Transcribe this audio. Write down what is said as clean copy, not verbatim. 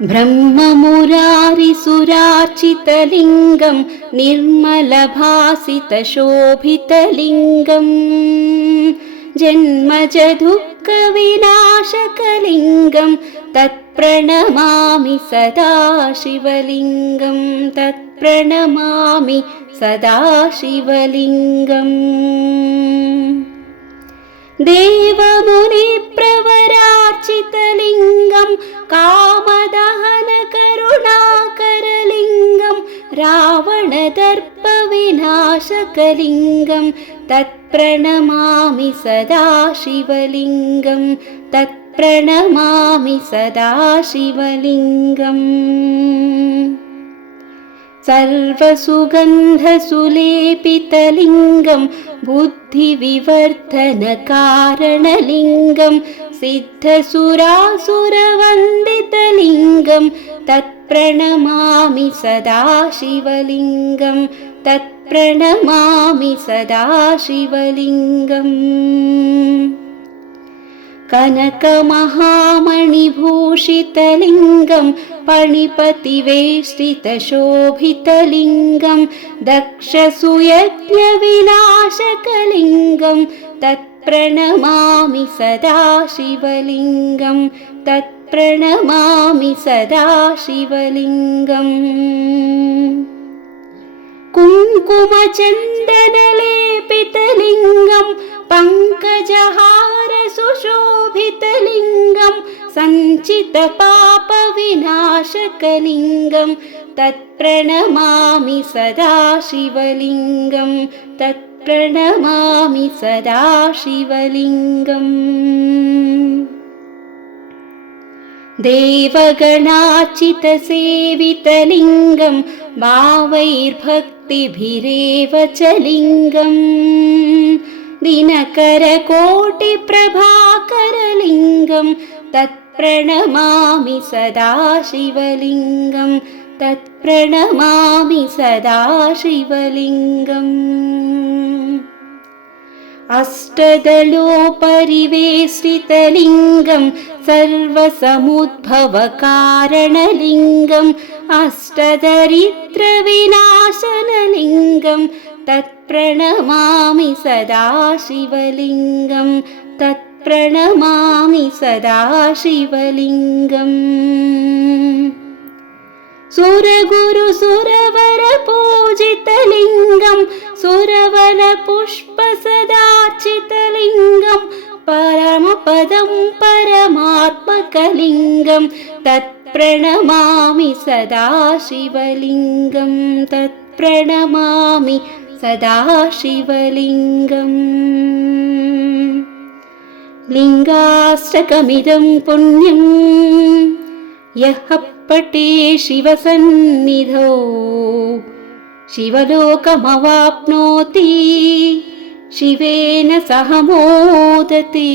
ब्रह्ममुरारिसुरार्चितलिङ्गं निर्मलभासितशोभितलिङ्गम् जन्मजदुःखविनाशकलिङ्गं तत्प्रणमामि सदा शिवलिङ्गं तत्प्रणमामि सदा शिवलिङ्गम् देवमुनिप्रवरार्चितलिङ्गं कामदहनकरुणाकरलिङ्गं रावणदर्पविनाशकलिङ्गं तत्प्रणमामि सदा शिवलिङ्गं तत्प्रणमामि सदा शिवलिङ्गम् सर्वसुगन्धसुलेपितलिङ्गं बुद्धिविवर्धनकारणलिङ्गं सिद्धसुरासुरवन्दितलिङ्गं तत्प्रणमामि सदा शिवलिङ्गं तत्प्रणमामि सदा शिवलिङ्गम् कनकमहामणिभूषितलिङ्गं पणिपतिवेष्टितशोभितलिङ्गं दक्षसुयज्ञविनाशकलिङ्गं तत्प्रणमामि सदा शिवलिङ्गं तत्प्रणमामि सदा शिवलिङ्गम् कुङ्कुमचन्दनलेपितलिङ्गं पङ्कजहारसुशोभितलिङ्गं सञ्चितपापविनाशकलिङ्गं तत्प्रणमामि सदा शिवलिङ्गं तत्प्रणमामि सदा शिवलिङ्गम् देवगणार्चितसेवितलिङ्गं भावैर्भक्तिभिरेव च लिङ्गम् दिनकरकोटिप्रभाकरलिङ्गं तत्प्रणमामि सदा शिवलिङ्गं तत्प्रणमामि सदा शिवलिङ्गम् अष्टदलोपरिवेष्टितलिङ्गं सर्वसमुद्भवकारणलिङ्गम् अष्टदरिद्रविनाशनलिङ्गं तत्प्रणमामि सदा शिवलिङ्गं तत्प्रणमामि सदा शिवलिङ्गम् सुरगुरुसुरवरपूजितलिङ्गं सुरवनपुष्पसदार्चितलिङ्गं परमपदं परमात्मकलिङ्गं तत्प्रणमामि सदा शिवलिङ्गं तत्प्रणमामि सदा शिवलिङ्गम् लिङ्गाष्टकमिदं पुण्यं यः पठे शिवसन्निधौ शिवलोकमवाप्नोति शिवेन सह मोदते।